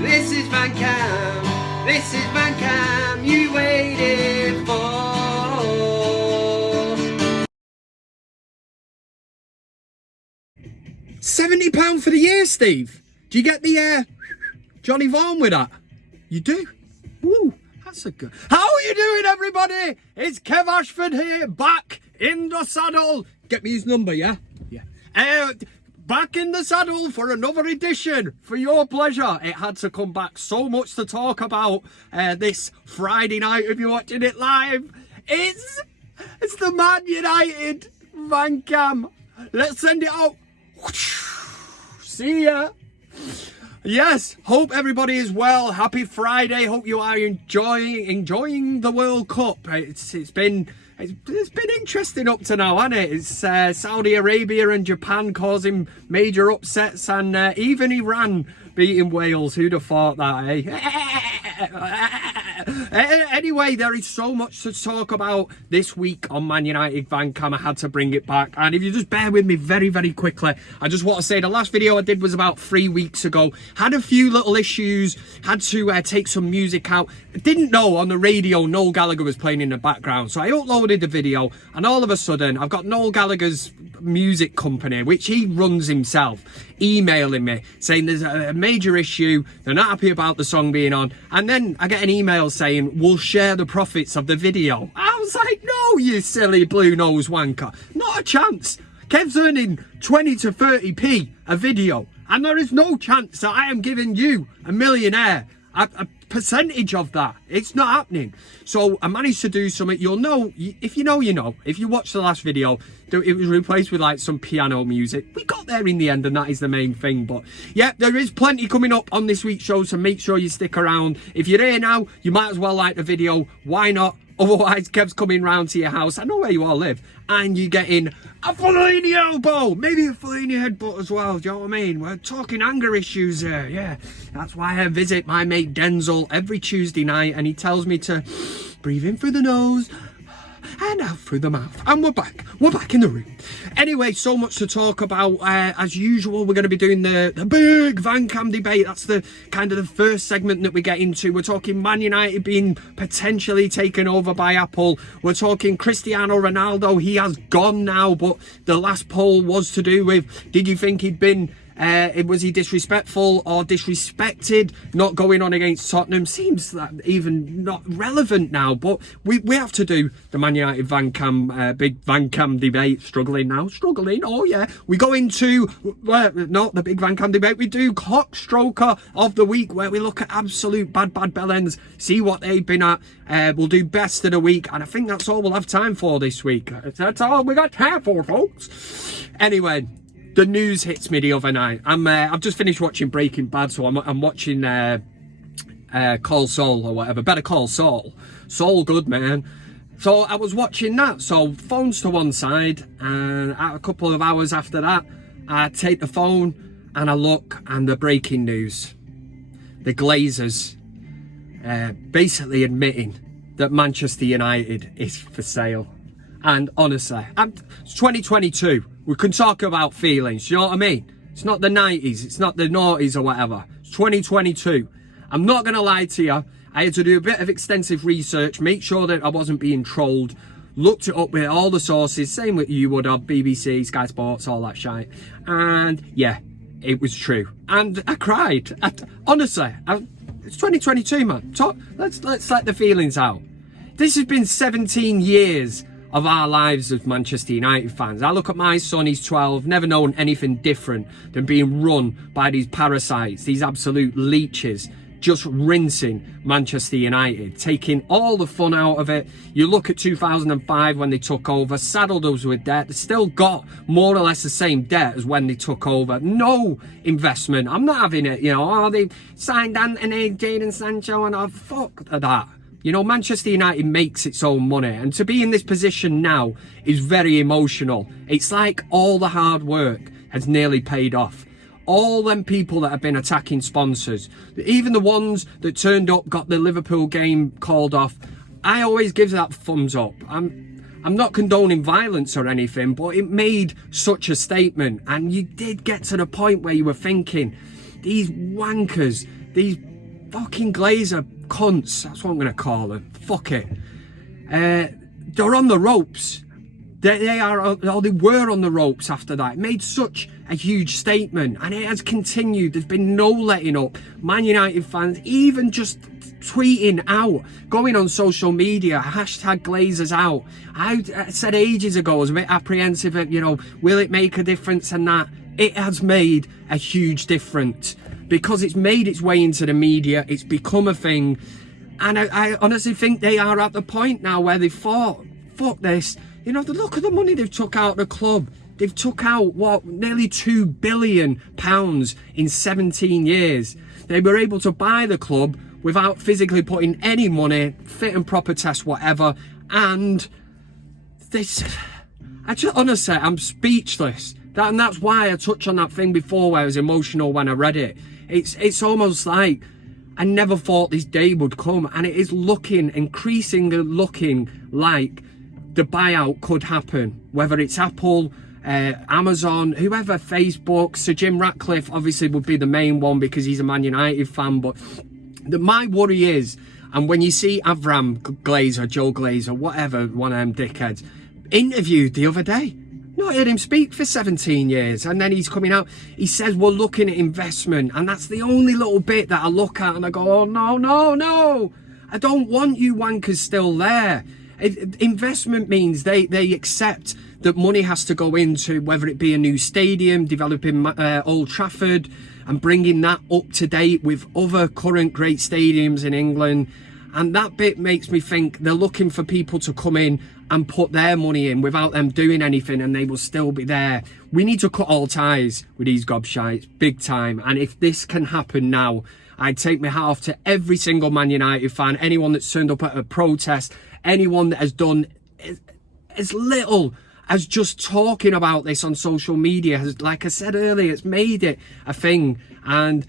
This is VanCam. This is VanCam you waited for. £70 for the year, Steve. Do you get the Johnny Vaughan with that? You do? Ooh, that's a good... How are you doing, everybody? It's Kev Ashford here, back in the saddle. Get me his number, yeah? Yeah. Back in the saddle for another edition for your pleasure. It had to come back. So much to talk about this Friday night if you're watching it live. It's the ManUtd VanCam. Let's send it out. See ya. Yes, hope everybody is well. Happy Friday. Hope you are enjoying the World Cup. It's been interesting up to now, hasn't it? It's Saudi Arabia and Japan causing major upsets, and even Iran beating Wales. Who'd have thought that, eh? Anyway, there is so much to talk about this week on ManUtd VanCam. I had to bring it back, and if you just bear with me very quickly, I just want to say the last video I did was about 3 weeks ago. Had a few little issues, had to take some music out. Didn't know on the radio Noel Gallagher was playing in the background, so I uploaded the video, and all of a sudden I've got Noel Gallagher's music company, which he runs himself, emailing me saying there's a major issue, they're not happy about the song being on, and then I get an email saying we'll share the profits of the video. I was like, no, you silly blue nose wanker, not a chance. Kev's earning 20 to 30p a video, and there is no chance that I am giving you, a millionaire, a percentage of that. It's not happening. So I managed to do something. You'll know, if you know, you know. If you watched the last video, it was replaced with like some piano music. We got there in the end, and that is the main thing. But yeah, there is plenty coming up on this week's show, so make sure you stick around. If you're here now, you might as well like the video. Why not? Otherwise, Kev's coming round to your house. I know where you all live. And you're getting a Fellaini elbow. Maybe a Fellaini headbutt as well. Do you know what I mean? We're talking anger issues here. Yeah. That's why I visit my mate Denzel every Tuesday night. And he tells me to breathe in through the nose and out through the mouth. And we're back. We're back in the room. Anyway, so much to talk about. As usual, we're going to be doing the big VanCam debate. That's the kind of the first segment that we get into. We're talking ManUtd being potentially taken over by Apple. We're talking Cristiano Ronaldo. He has gone now, but the last poll was to do with, did you think he'd been... was he disrespectful or disrespected not going on against Tottenham? Seems that even not relevant now, but we have to do the ManUtd VanCam big VanCam debate. Struggling, oh yeah. We go into not the big VanCam debate, we do CockStroker of the week, where we look at absolute bad bellends, see what they've been at. We'll do best of the week, and I think that's all we'll have time for this week. That's all we got time for, folks. Anyway, the news hits me the other night. I've just finished watching Breaking Bad, so I'm watching Call Saul or whatever. Better Call Saul. Saul good, man. So I was watching that. So phone's to one side, and a couple of hours after that, I take the phone and I look, and the breaking news: the Glazers basically admitting that Manchester United is for sale. And honestly, it's 2022. We can talk about feelings, you know what I mean? It's not the 90s, it's not the noughties or whatever. It's 2022. I'm not going to lie to you. I had to do a bit of extensive research, make sure that I wasn't being trolled. Looked it up with all the sources, same with you would have, BBC, Sky Sports, all that shite. And yeah, it was true. And I cried. Honestly, it's 2022, man. Let's let the feelings out. This has been 17 years of our lives as Manchester United fans. I look at my son, he's 12, never known anything different than being run by these parasites, these absolute leeches, just rinsing Manchester United, taking all the fun out of it. You look at 2005 when they took over, saddled us with debt. They still got more or less the same debt as when they took over. No investment. I'm not having it, you know. Oh, they signed Anthony, Jadon Sancho, and fuck that. You know, Manchester United makes its own money, and to be in this position now is very emotional. It's like all the hard work has nearly paid off. All them people that have been attacking sponsors, even the ones that turned up, got the Liverpool game called off, I always give that thumbs up. I'm not condoning violence or anything, but it made such a statement, and you did get to the point where you were thinking, these wankers, these fucking Glazer cunts, that's what I'm going to call them, fuck it. They're on the ropes. They were on the ropes after that. It made such a huge statement, and it has continued. There's been no letting up. Man United fans, even just tweeting out, going on social media, hashtag Glazers out. I said ages ago, I was a bit apprehensive of, will it make a difference and that? It has made a huge difference because it's made its way into the media. It's become a thing. And I honestly think they are at the point now where they thought, fuck this. Look at the money they've took out of the club. They've took out, nearly £2 billion in 17 years. They were able to buy the club without physically putting any money, fit and proper test, whatever. And this, honestly, I'm speechless. And that's why I touched on that thing before where I was emotional when I read it. It's almost like I never thought this day would come, and it is increasingly looking like the buyout could happen, whether it's Apple, Amazon, whoever, Facebook. Sir Jim Ratcliffe obviously would be the main one because he's a Man United fan, but my worry is, and when you see Avram Glazer, Joe Glazer, whatever, one of them dickheads, interviewed the other day, not heard him speak for 17 years, and then he's coming out, he says we're looking at investment, and that's the only little bit that I look at and I go, oh no, I don't want you wankers still there. Investment means they accept that money has to go into, whether it be a new stadium, developing Old Trafford and bringing that up to date with other current great stadiums in England. And that bit makes me think they're looking for people to come in and put their money in without them doing anything, and they will still be there. We need to cut all ties with these gobshites, big time. And if this can happen now, I'd take my hat off to every single Man United fan, anyone that's turned up at a protest, anyone that has done as little as just talking about this on social media. Has, like I said earlier, it's made it a thing, and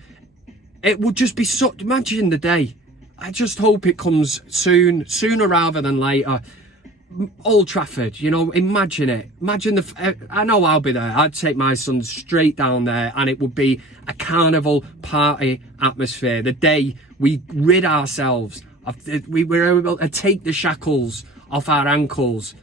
it would just be imagine the day. I just hope it comes sooner rather than later. Old Trafford, imagine it. Imagine I know I'll be there. I'd take my son straight down there, and it would be a carnival party atmosphere. The day we rid ourselves we were able to take the shackles off our ankles,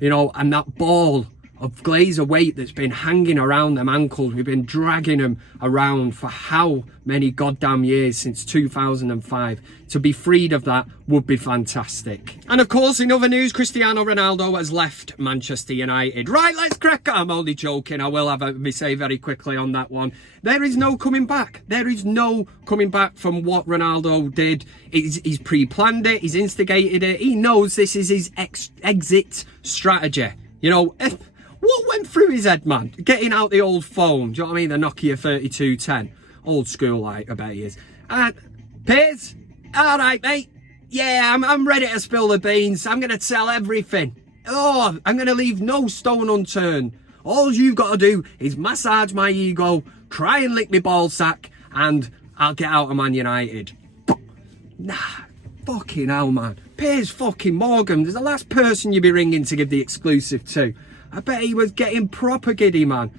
and that ball of Glazer weight that's been hanging around them ankles. We've been dragging them around for how many goddamn years, since 2005. To be freed of that would be fantastic. And of course, in other news, Cristiano Ronaldo has left Manchester United. Right, let's crack on. I'm only joking. I will have me say very quickly on that one. There is no coming back. There is no coming back from what Ronaldo did. He's pre-planned it. He's instigated it. He knows this is his exit strategy. What went through his head, man? Getting out the old phone, do you know what I mean? The Nokia 3210. Old school, like, I bet he is. Piers? Alright, mate. Yeah, I'm ready to spill the beans. I'm going to tell everything. Oh, I'm going to leave no stone unturned. All you've got to do is massage my ego, try and lick me ballsack, and I'll get out of Man United. Nah, fucking hell, man. Piers fucking Morgan is the last person you'd be ringing to give the exclusive to. I bet he was getting proper giddy, man.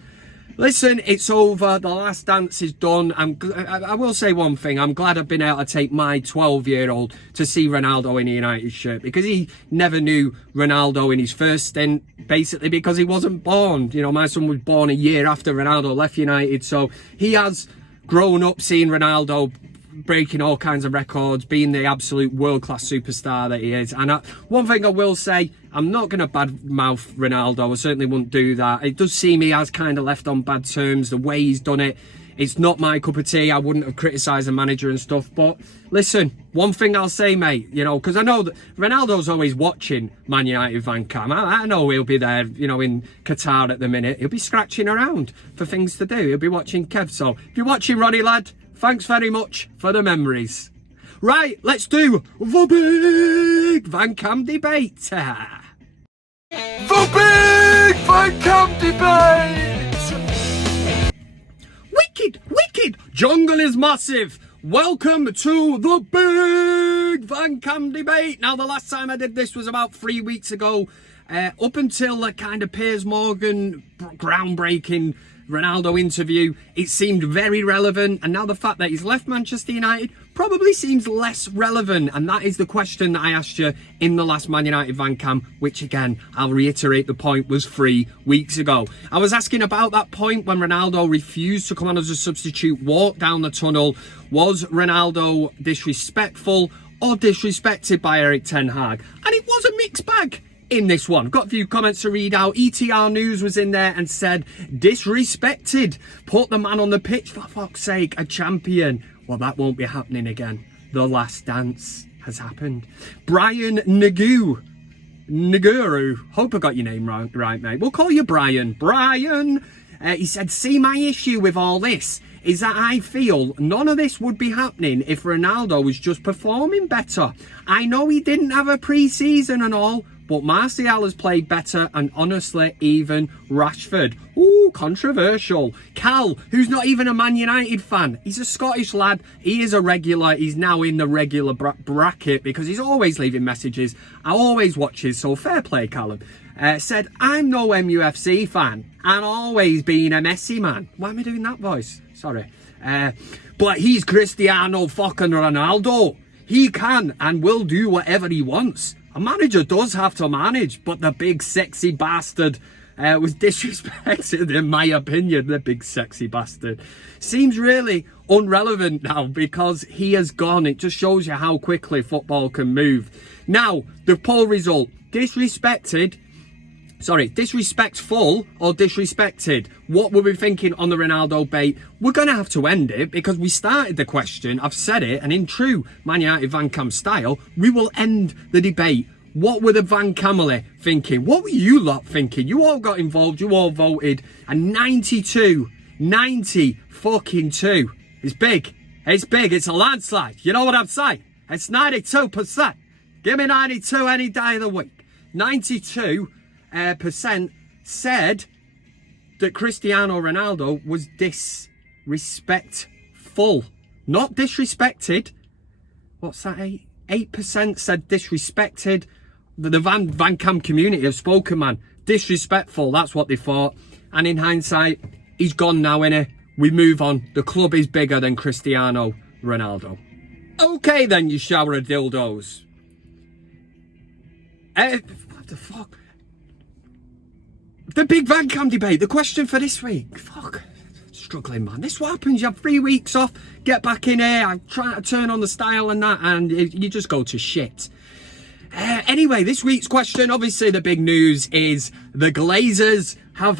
Listen, it's over. The last dance is done. I will say one thing. I'm glad I've been able to take my 12-year-old to see Ronaldo in a United shirt, because he never knew Ronaldo in his first stint, basically because he wasn't born. My son was born a year after Ronaldo left United, so he has grown up seeing Ronaldo breaking all kinds of records, being the absolute world-class superstar that he is. And one thing I will say, I'm not going to badmouth Ronaldo. I certainly wouldn't do that. It does seem he has kind of left on bad terms, the way he's done it. It's not my cup of tea. I wouldn't have criticised the manager and stuff. But listen, one thing I'll say, mate, because I know that Ronaldo's always watching Man United VanCam. I know he'll be there, in Qatar at the minute. He'll be scratching around for things to do. He'll be watching Kev. So if you're watching, Ronnie, lad, thanks very much for the memories. Right, let's do the big VanCam debate. The big VanCam debate! Wicked! Jungle is massive. Welcome to the big VanCam debate. Now, the last time I did this was about 3 weeks ago. Up until the kind of Piers Morgan groundbreaking Ronaldo interview, it seemed very relevant, and now the fact that he's left Manchester United probably seems less relevant, and that is the question that I asked you in the last ManUtd VanCam, which again, I'll reiterate the point, was 3 weeks ago. I was asking about that point when Ronaldo refused to come on as a substitute, walk down the tunnel. Was Ronaldo disrespectful or disrespected by Eric Ten Hag? And it was a mixed bag in this one. Got a few comments to read out. ETR News was in there and said, disrespected. Put the man on the pitch, for fuck's sake, a champion. Well, that won't be happening again. The last dance has happened. Brian Naguru. Hope I got your name right, mate. We'll call you Brian. Brian, he said, see, my issue with all this is that I feel none of this would be happening if Ronaldo was just performing better. I know he didn't have a pre-season and all, but Martial has played better, and honestly, even Rashford. Ooh, controversial. Cal, who's not even a Man United fan. He's a Scottish lad. He is a regular. He's now in the regular bracket because he's always leaving messages. I always watch his, so fair play, Callum. Said, I'm no MUFC fan and always been a Messi man. Why am I doing that voice? Sorry. But he's Cristiano fucking Ronaldo. He can and will do whatever he wants. A manager does have to manage, but the big sexy bastard was disrespected, in my opinion. The big sexy bastard seems really irrelevant now because he has gone. It just shows you how quickly football can move. Now, the poll result, disrespectful or disrespected? What were we thinking on the Ronaldo bait? We're going to have to end it because we started the question. I've said it, and in true ManUtd VanCam style, we will end the debate. What were the VanCamily thinking? What were you lot thinking? You all got involved, you all voted, and 90 fucking 2. It's big. It's big. It's a landslide. You know what I'm saying? It's 92%. Give me 92 any day of the week. 92% said that Cristiano Ronaldo was disrespectful, not disrespected. What's that? 8% said disrespected. The VanCam community have spoken, man. Disrespectful, that's what they thought. And in hindsight, he's gone now, innit? We move on. The club is bigger than Cristiano Ronaldo. Okay then, you shower of dildos. What the fuck? The big VanCam debate, the question for this week. Fuck, struggling, man. This is what happens. You have 3 weeks off, get back in here, I'm trying to turn on the style and that, and you just go to shit. Anyway, this week's question, obviously the big news is the Glazers have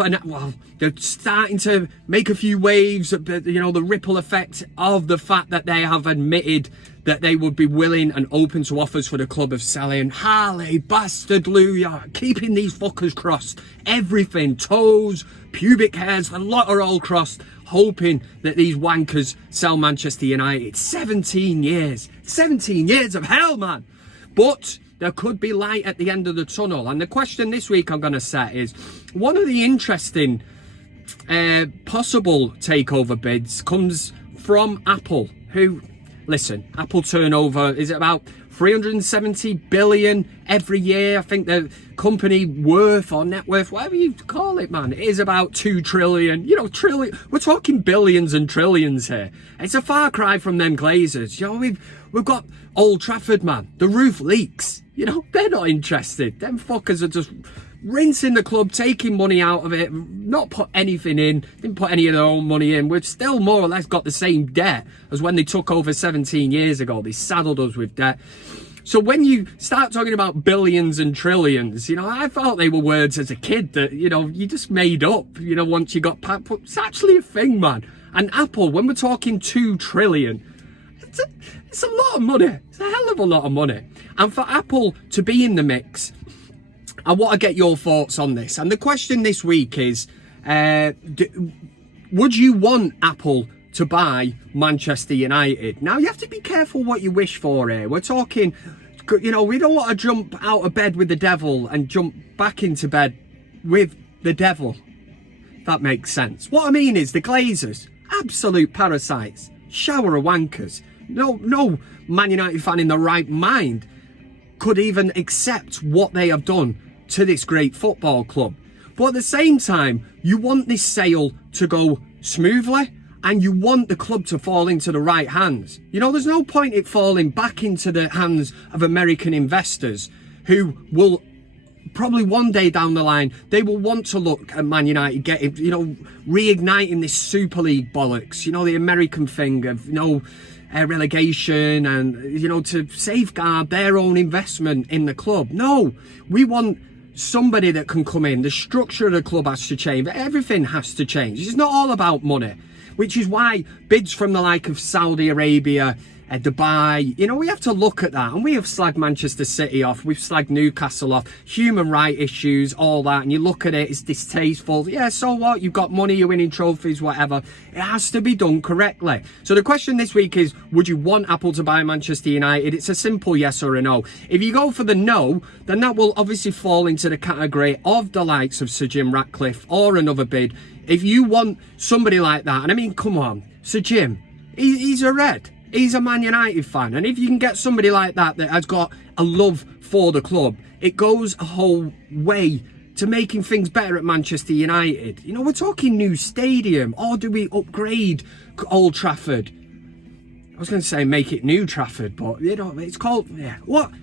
they're starting to make a few waves, you know, the ripple effect of the fact that they have admitted that they would be willing and open to offers for the club of selling Harley bastard Luya, keeping these fuckers crossed, everything, toes, pubic hairs, the lot are all crossed, hoping that these wankers sell Manchester United. 17 years of hell, man. But there could be light at the end of the tunnel. And the question this week I'm going to set is, one of the interesting possible takeover bids comes from Apple, who, listen, Apple turnover is about 370 billion every year. I think the company worth or net worth, whatever you call it, man, it is about 2 trillion. You know, trillion. We're talking billions and trillions here. It's a far cry from them Glazers. You know, we've got Old Trafford, man. The roof leaks. You know, they're not interested. Them fuckers are just rinsing the club, taking money out of it, not put anything in, didn't put any of their own money in. We've still more or less got the same debt as when they took over 17 years ago. They saddled us with debt. So when you start talking about billions and trillions, you know, I thought they were words as a kid that, you know, you just made up, you know, once you got packed. But it's actually a thing, man. And Apple, when we're talking 2 trillion, it's a lot of money. It's a hell of a lot of money. And for Apple to be in the mix, I want to get your thoughts on this. And the question this week is, would you want Apple to buy Manchester United? Now, you have to be careful what you wish for here. We're talking, you know, we don't want to jump out of bed with the devil and jump back into bed with the devil. If that makes sense. What I mean is the Glazers, absolute parasites, shower of wankers. No Man United fan in the right mind could even accept what they have done to this great football club. But at the same time, you want this sale to go smoothly, and you want the club to fall into the right hands. You know, there's no point it falling back into the hands of American investors who will probably one day down the line, they will want to look at Man United getting, you know, reigniting this Super League bollocks, you know, the American thing of, you know, relegation and, you know, to safeguard their own investment in the club. No, we want somebody that can come in. The structure of the club has to change. Everything has to change. It's not all about money, which is why bids from the like of Saudi Arabia, Dubai, you know, we have to look at that. And we have slagged Manchester City off, we've slagged Newcastle off, human rights issues, all that, and you look at it, it's distasteful. Yeah, so what? You've got money, you're winning trophies, whatever. It has to be done correctly. So the question this week is, would you want Apple to buy Manchester United? It's a simple yes or a no. If you go for the no, then that will obviously fall into the category of the likes of Sir Jim Ratcliffe or another bid. If you want somebody like that, and I mean, come on, Sir Jim, he's a Red. He's a Man United fan, and if you can get somebody like that that has got a love for the club, it goes a whole way to making things better at Manchester United. You know, we're talking new stadium, or do we upgrade Old Trafford? I was going to say make it New Trafford, but, you know, it's called, yeah,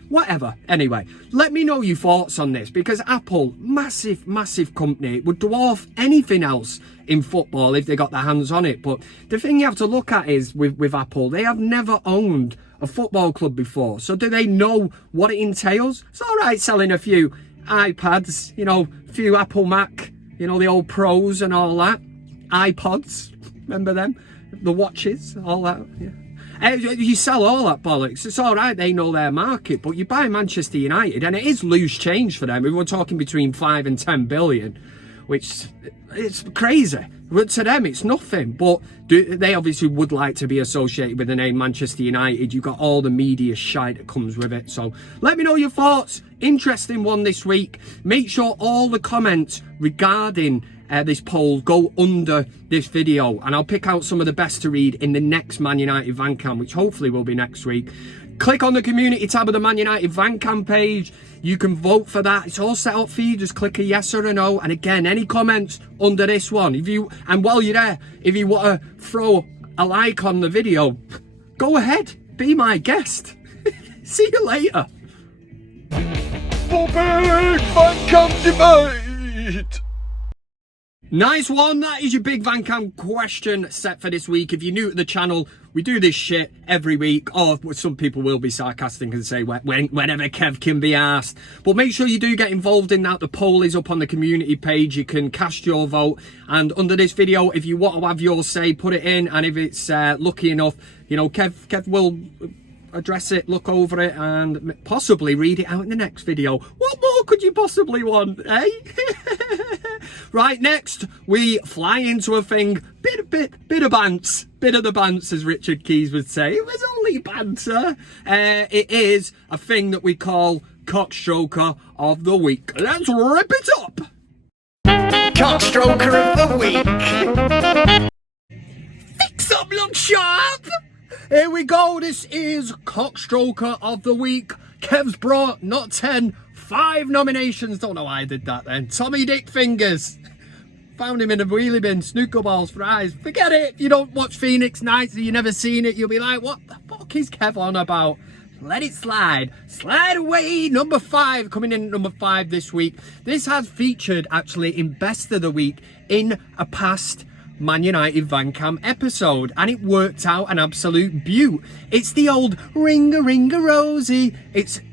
whatever. Anyway, let me know your thoughts on this, because Apple, massive company, would dwarf anything else in football if they got their hands on it. But the thing you have to look at is with Apple, they have never owned a football club before. So do they know what it entails? It's all right selling a few iPads, you know, a few Apple Mac, you know, the old Pros and all that. iPods, remember them? The watches, all that, yeah. You sell all that bollocks. It's all right, they know their market, but you buy Manchester United and it is loose change for them. We were talking between 5 and 10 billion, which it's crazy. But to them, it's nothing. But they obviously would like to be associated with the name Manchester United. You've got all the media shite that comes with it. So let me know your thoughts. Interesting one this week. Make sure all the comments regarding this poll go under this video, and I'll pick out some of the best to read in the next Man United VanCam, which hopefully will be next week. Click on the community tab of the Man United VanCam page. You can vote for that. It's all set up for you. Just click a yes or a no. And again, any comments under this one, and while you're there, if you want to throw a like on the video, go ahead, be my guest. See you later. For Big VanCam Debate. Nice one. That is your Big VanCam question set for this week. If you're new to the channel, we do this shit every week. Or some people will be sarcastic and say whenever Kev can be asked. But make sure you do get involved in that. The poll is up on the community page. You can cast your vote. And under this video, if you want to have your say, put it in. And if it's lucky enough, you know, Kev will address it, look over it, and possibly read it out in the next video. What more could you possibly want, eh? Right, next we fly into a thing, bit of bants, bit of the bants, as Richard Keys would say. It was only banter. It is a thing that we call CockStroker of the week. Let's rip it up. CockStroker of the week. Fix up, look sharp. Here we go. This is CockStroker of the week. Kev's brought not 10, 5 nominations. Don't know why I did that then. Tommy Dick Fingers. Found him in a wheelie bin. Snooker balls, fries. Forget it. If you don't watch Phoenix Nights and you've never seen it, you'll be like, what the fuck is Kev on about? Let it slide. Slide away. Number 5. Coming in at number 5 this week. This has featured actually in Best of the Week in a past Man United VanCam episode, and it worked out an absolute beaut. It's the old ring-a-ring-a Rosie.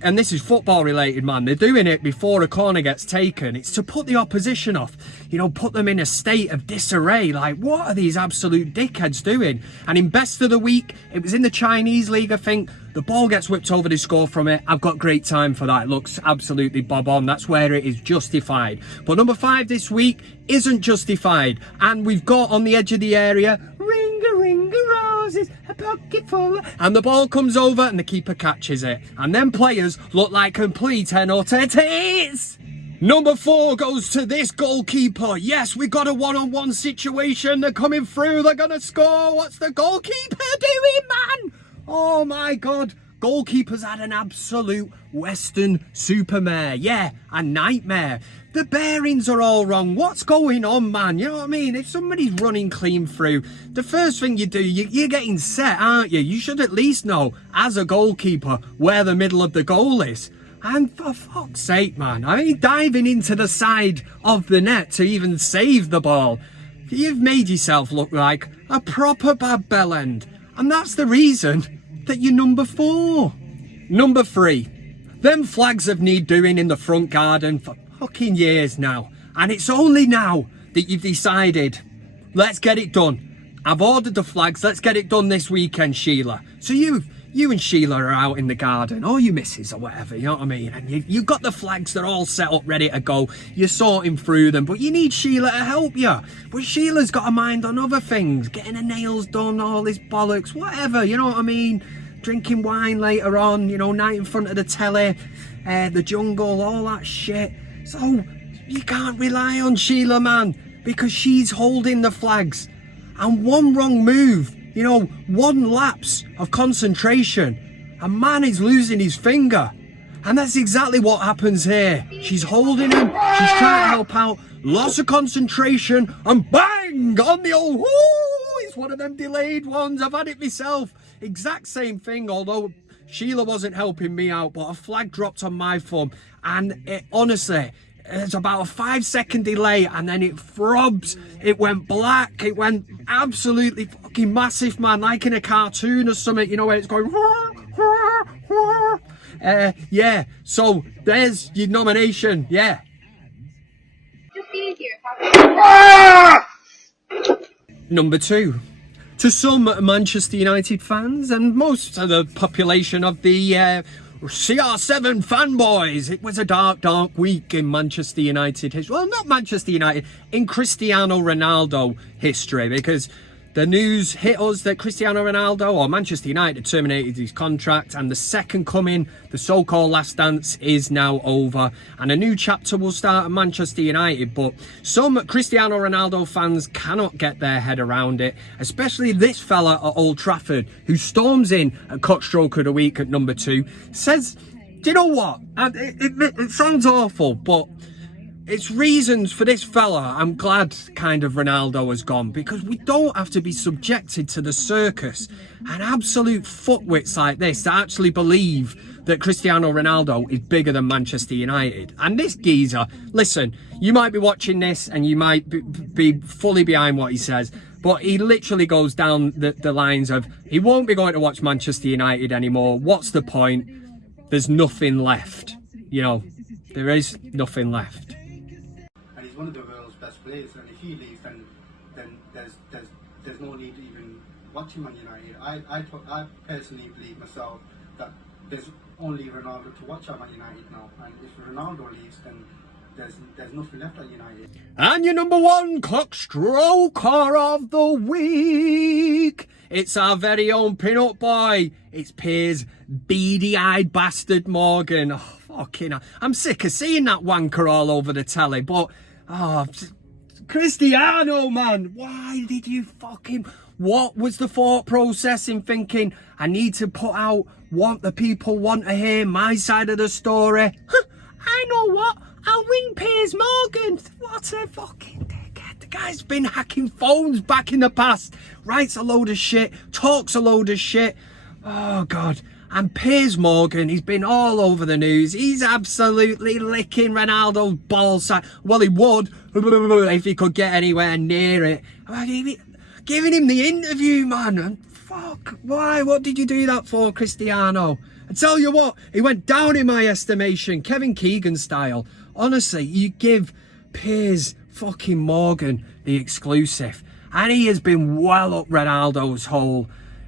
And this is football related, man. They're doing it before a corner gets taken. It's to put the opposition off, you know, put them in a state of disarray. Like, what are these absolute dickheads doing? And in Best of the Week, it was in the Chinese league, I think. The ball gets whipped over, they score from it. I've got great time for that. It looks absolutely bob on. That's where it is justified. But number 5 this week isn't justified. And we've got on the edge of the area, ring-a-ring-a-roses, a pocket full. And the ball comes over and the keeper catches it. And then players look like complete tits. Number 4 goes to this goalkeeper. Yes, we got a one-on-one situation. They're coming through. They're going to score. What's the goalkeeper doing, man? Oh my God. goalkeeper's had an absolute Western supermare. Yeah, a nightmare. The bearings are all wrong. What's going on, man? You know what I mean? If somebody's running clean through, the first thing you do, you're getting set, aren't you? You should at least know, as a goalkeeper, where the middle of the goal is. And for fuck's sake, man, I mean, diving into the side of the net to even save the ball, you've made yourself look like a proper bad bellend. And that's the reason that you're number 4. Number 3. Them flags have need doing in the front garden for fucking years now. And it's only now that you've decided, let's get it done. I've ordered the flags, let's get it done this weekend, Sheila. So you and Sheila are out in the garden, or you missus or whatever, you know what I mean? And you've got the flags, they're all set up, ready to go. You're sorting through them, but you need Sheila to help you. But Sheila's got a mind on other things, getting her nails done, all this bollocks, whatever, you know what I mean? Drinking wine later on, you know, night in front of the telly, the jungle, all that shit. So you can't rely on Sheila, man, because she's holding the flags. And one wrong move, you know, one lapse of concentration, a man is losing his finger. And that's exactly what happens here. She's holding him, she's trying to help out, loss of concentration, and bang, on the old, whoo, it's one of them delayed ones. I've had it myself. Exact same thing, although Sheila wasn't helping me out, but a flag dropped on my thumb, and it honestly, it's about a 5-second delay, and then it throbs, it went black, it went absolutely fucking massive, man, like in a cartoon or something, you know, where it's going, yeah, so there's your nomination, yeah. Just be easier. Number 2. To some Manchester United fans and most of the population of the CR7 fanboys, it was a dark week in Manchester United history. Well, not Manchester United, in Cristiano Ronaldo history, because the news hit us that Cristiano Ronaldo, or Manchester United, terminated his contract, and the second coming, the so-called last dance, is now over, and a new chapter will start at Manchester United. But some Cristiano Ronaldo fans cannot get their head around it, especially this fella at Old Trafford, who storms in at CockStroker of the week at number 2, says, do you know what, it sounds awful, but it's reasons for this fella. I'm glad kind of Ronaldo has gone, because we don't have to be subjected to the circus and absolute footwits like this to actually believe that Cristiano Ronaldo is bigger than Manchester United. And this geezer, listen, you might be watching this and you might be fully behind what he says, but he literally goes down the lines of, he won't be going to watch Manchester United anymore. What's the point? There's nothing left. You know, there is nothing left. He's one of the world's best players, and if he leaves, then there's no need to even watching Man United. I personally believe myself that there's only Ronaldo to watch at Man United now, and if Ronaldo leaves, then there's nothing left at United. And your number 1 CockStroker of the week, it's our very own pin-up boy. It's Piers, beady-eyed bastard Morgan. Oh, fucking hell. I'm sick of seeing that wanker all over the telly, but oh, Cristiano, man, why did you fucking... What was the thought process in thinking, I need to put out what the people want to hear, my side of the story? I know what, I'll ring Piers Morgan. What a fucking dickhead. The guy's been hacking phones back in the past, writes a load of shit, talks a load of shit. Oh, God. And Piers Morgan, he's been all over the news. He's absolutely licking Ronaldo's ballsack. Well, he would, if he could get anywhere near it. Giving him the interview, man. And fuck, why? What did you do that for, Cristiano? I tell you what, he went down in my estimation, Kevin Keegan style. Honestly, you give Piers fucking Morgan the exclusive, and he has been well up Ronaldo's hole.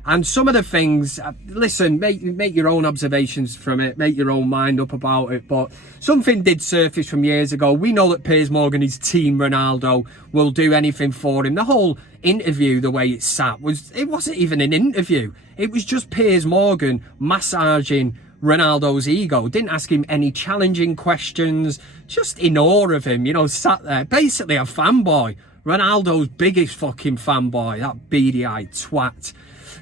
And some of the things, listen, make your own observations from it, make your own mind up about it, but something did surface from years ago. We know that Piers Morgan, his team Ronaldo, will do anything for him. The whole interview, the way it sat, it wasn't even an interview. It was just Piers Morgan massaging Ronaldo's ego. Didn't ask him any challenging questions, just in awe of him, you know, sat there, basically a fanboy. Ronaldo's biggest fucking fanboy, that beady-eyed twat.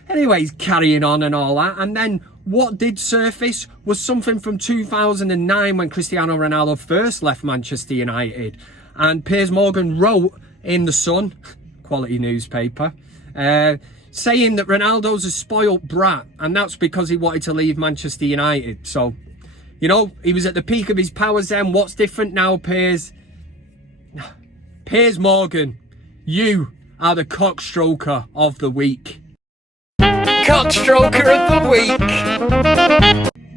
Anyway, he's carrying on and all that. And then what did surface was something from 2009 when Cristiano Ronaldo first left Manchester United. And Piers Morgan wrote in The Sun, quality newspaper, saying that Ronaldo's a spoilt brat, and that's because he wanted to leave Manchester United. So, you know, he was at the peak of his powers then. What's different now, Piers? Piers Morgan, you are the CockStroker of the week. CockStroker of the week.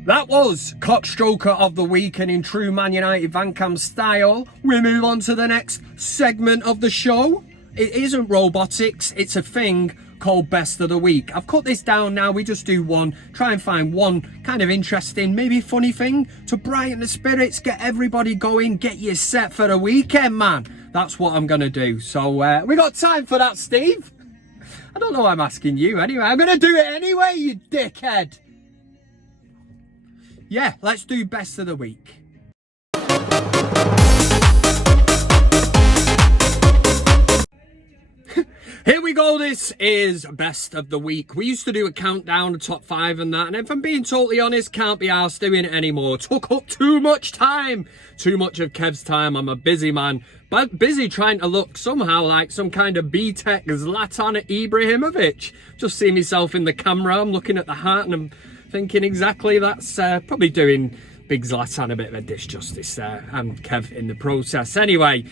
That was CockStroker of the week, and in true ManUtd VanCam style, we move on to the next segment of the show. It isn't robotics, it's a thing called Best of the Week. I've cut this down now, we just do one, try and find one kind of interesting, maybe funny thing to brighten the spirits, get everybody going, get you set for the weekend, man. That's what I'm gonna do. So we got time for that, Steve? I don't know why I'm asking you anyway. I'm gonna do it anyway, you dickhead. Yeah, let's do Best of the Week. Here we go, this is Best of the Week. We used to do a countdown, a top 5 and that, and if I'm being totally honest, can't be arsed doing it anymore. Took up too much time. Too much of Kev's time. I'm a busy man, but busy trying to look somehow like some kind of B-Tech Zlatan Ibrahimovic. Just see myself in the camera, I'm looking at the heart and I'm thinking exactly that's probably doing Big Zlatan a bit of a disjustice there, and Kev in the process. Anyway,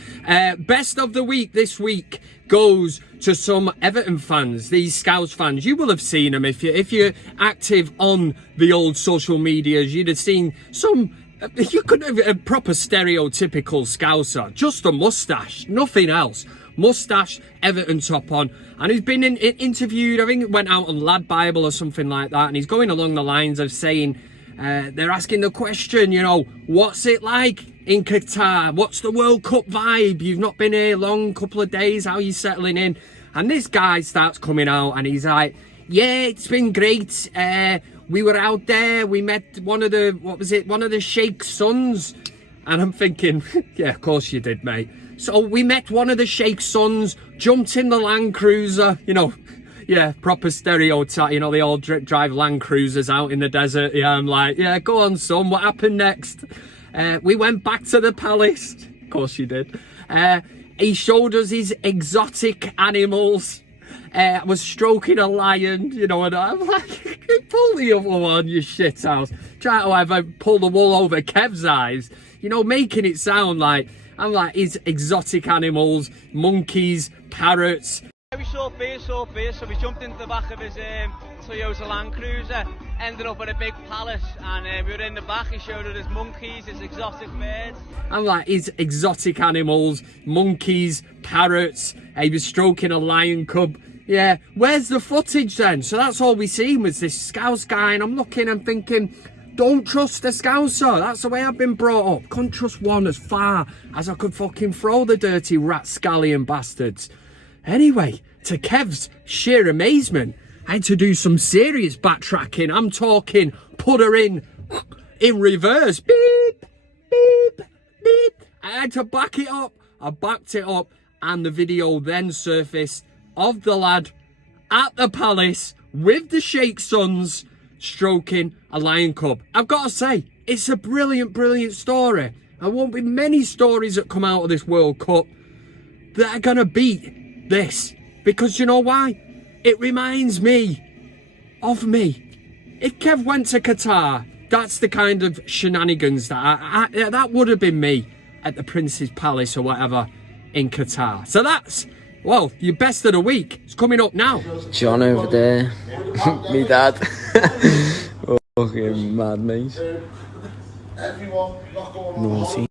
Best of the Week this week goes to some Everton fans, these Scouse fans. You will have seen them if you're active on the old social medias. You'd have seen some, you could have a proper stereotypical Scouser, just a moustache, nothing else. Moustache, Everton top on, and he's been interviewed, I think it went out on Lad Bible or something like that, and he's going along the lines of saying, they're asking the question, you know, what's it like in Qatar? What's the World Cup vibe? You've not been here long, couple of days, how are you settling in? And this guy starts coming out and he's like, yeah, it's been great. We were out there, we met one of the Sheikh's sons. And I'm thinking, yeah, of course you did, mate. So we met one of the Sheikh's sons, jumped in the Land Cruiser, you know, yeah, proper stereotype, you know, they all drive Land Cruisers out in the desert. Yeah, I'm like, yeah, go on, son, what happened next? We went back to the palace. Of course you did. He showed us his exotic animals. I was stroking a lion, you know, and I'm like, pull the other one, you shithouse. Try to have pull the wool over Kev's eyes, you know, making it sound like, I'm like, his exotic animals, monkeys, parrots. We saw Piers, so we jumped into the back of his Toyota Land Cruiser, ended up at a big palace, and we were in the back. He showed us his monkeys, his exotic birds. I'm like, his exotic animals, monkeys, parrots. He was stroking a lion cub. Yeah, where's the footage then? So that's all we seen was this Scouse guy, and I'm looking and thinking, don't trust the Scouser. That's the way I've been brought up. Couldn't trust one as far as I could fucking throw the dirty rapscallion bastards. Anyway, to Kev's sheer amazement, I had to do some serious backtracking. I'm talking put her in reverse. Beep, beep, beep. I had to back it up. I backed it up, and the video then surfaced of the lad at the palace with the Sheikh sons stroking a lion cub. I've got to say, it's a brilliant, brilliant story. There won't be many stories that come out of this World Cup that are going to beat this, because you know why? It reminds me of me. If Kev went to Qatar, that's the kind of shenanigans that that would have been me at the Prince's Palace or whatever in Qatar. So that's, well, your Best of the Week. It's coming up now. John over there, me dad. Fucking mad, mate. Naughty.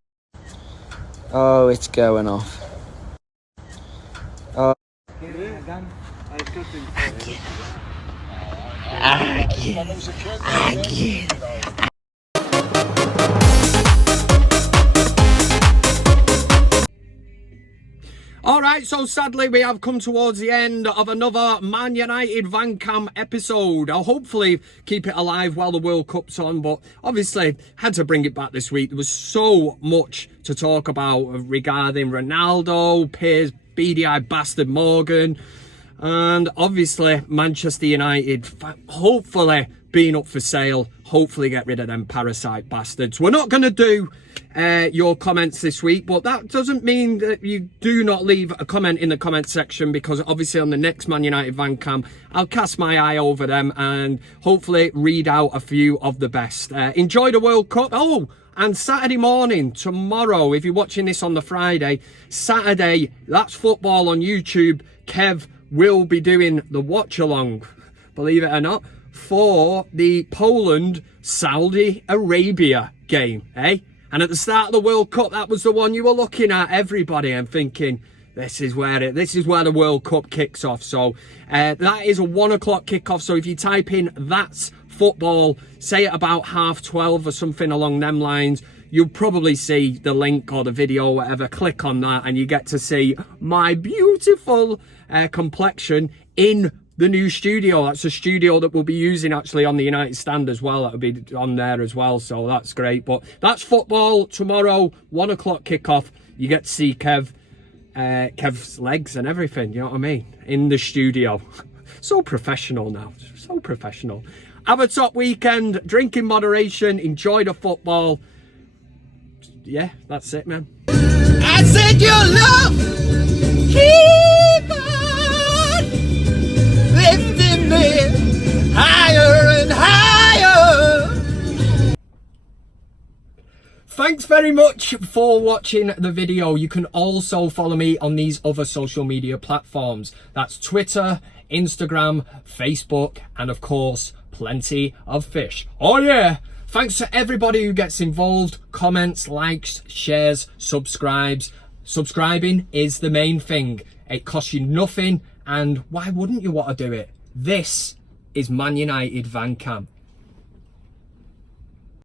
Oh, it's going off. Again. All right, so sadly we have come towards the end of another ManUtd VanCam episode. I'll hopefully keep it alive while the World Cup's on, but obviously had to bring it back this week. There was so much to talk about regarding Ronaldo, Piers, beady-eyed bastard Morgan, And obviously Manchester United hopefully being up for sale. Hopefully get rid of them parasite bastards. We're not going to do your comments this week, but that doesn't mean that you do not leave a comment in the comment section, because obviously on the next ManUtd VanCam I'll cast my eye over them and hopefully read out a few of the best. Enjoy the World Cup. Oh, and Saturday morning, tomorrow, if you're watching this on the Friday, Saturday, that's football on YouTube. Kev will be doing the watch along, believe it or not, for the Poland-Saudi Arabia game, eh? And at the start of the World Cup, that was the one you were looking at, everybody, and thinking, this is where the World Cup kicks off. So that is a 1 o'clock kickoff. So if you type in "that's football," say at about 12:30 or something along them lines, you'll probably see the link or the video or whatever. Click on that and you get to see my beautiful complexion in the new studio. That's a studio that we'll be using actually on the United stand as well. That'll be on there as well, so that's great. But that's football tomorrow, 1 o'clock kickoff. You get to see Kev's legs and everything, you know what I mean, in the studio. So professional now, so professional. Have a top weekend, drink in moderation, enjoy the football. Yeah, that's it, man. I said your love, keep on lifting me higher and higher. Thanks very much for watching the video. You can also follow me on these other social media platforms. That's Twitter, Instagram, Facebook, and of course, plenty of fish. Oh yeah! Thanks to everybody who gets involved, comments, likes, shares, subscribes. Subscribing is the main thing. It costs you nothing, and why wouldn't you want to do it? This is ManUtd VanCam.